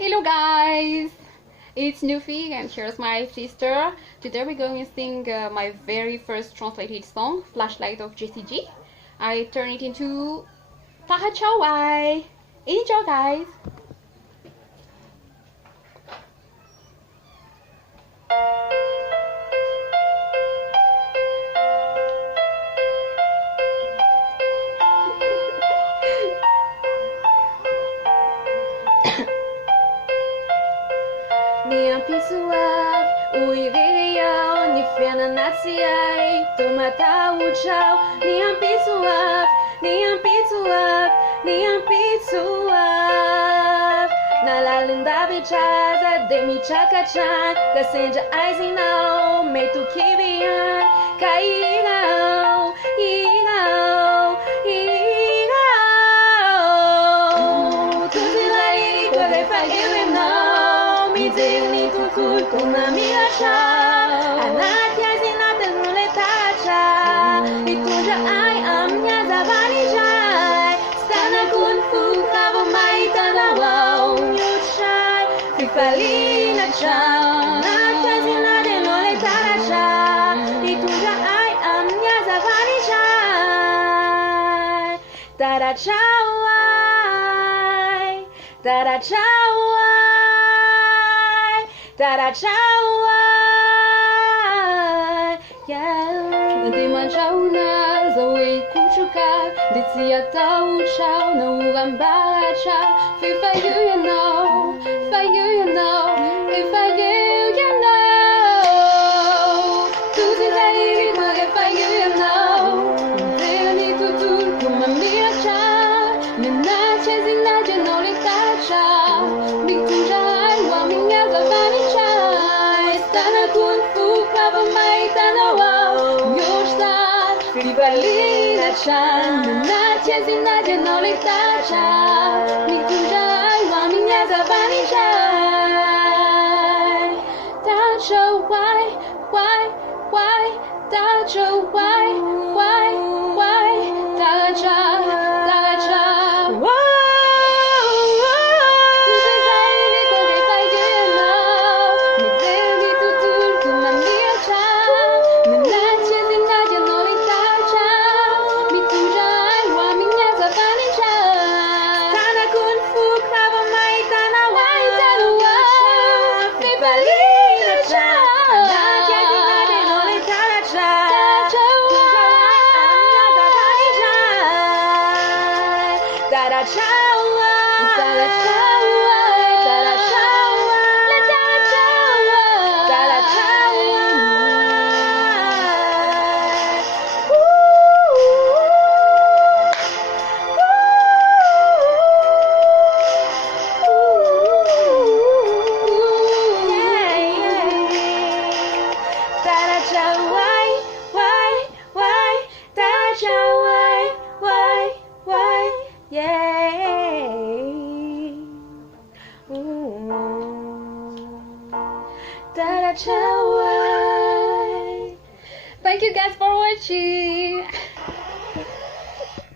Hello guys, it's Nufi and here's my sister. Today we're going to sing my very first translated song, Flashlight of JCG. I turn it into Tahachawai. Enjoy guys! Niang pisuat, uiriao, ni fiana nasiai, tomata uchao, niang pisuat, niang pisuat. Nalalinda bichaza, demi chakachan, kasenja aizinao, metu kibian, kaigao, igao, igao. Tuzilai, kore pa ilimnao, Mizilni tutul kuna miasha, anatia zinata nuletacha, ituja ai amnya zabani jai, stana kun fu kavo mai tanawao nyuchai, fifalina cha, anatia zinata nuletacha, ituja ai amnya zabani jai, tarachawai, tarachawai. Tarachawai, yeah. Di manjauna, zawei kuchuka, di tsiata uchao, no ugambacha. If I you, you know, if I you, you know, if I you, you know. Tuzilai, if I you, you know. Zeni tutul, kuma miracha, menache zinaje no litacha. Bikuja aiwa minha zavani chai, stana kun fu kava mai tanawao, nyushtar, fibalina chan, menache zinaje no litacha. Bikuja aiwa minha zavani chai. Tacho why, tacho why, tacha, Whoa. Thank you guys for watching.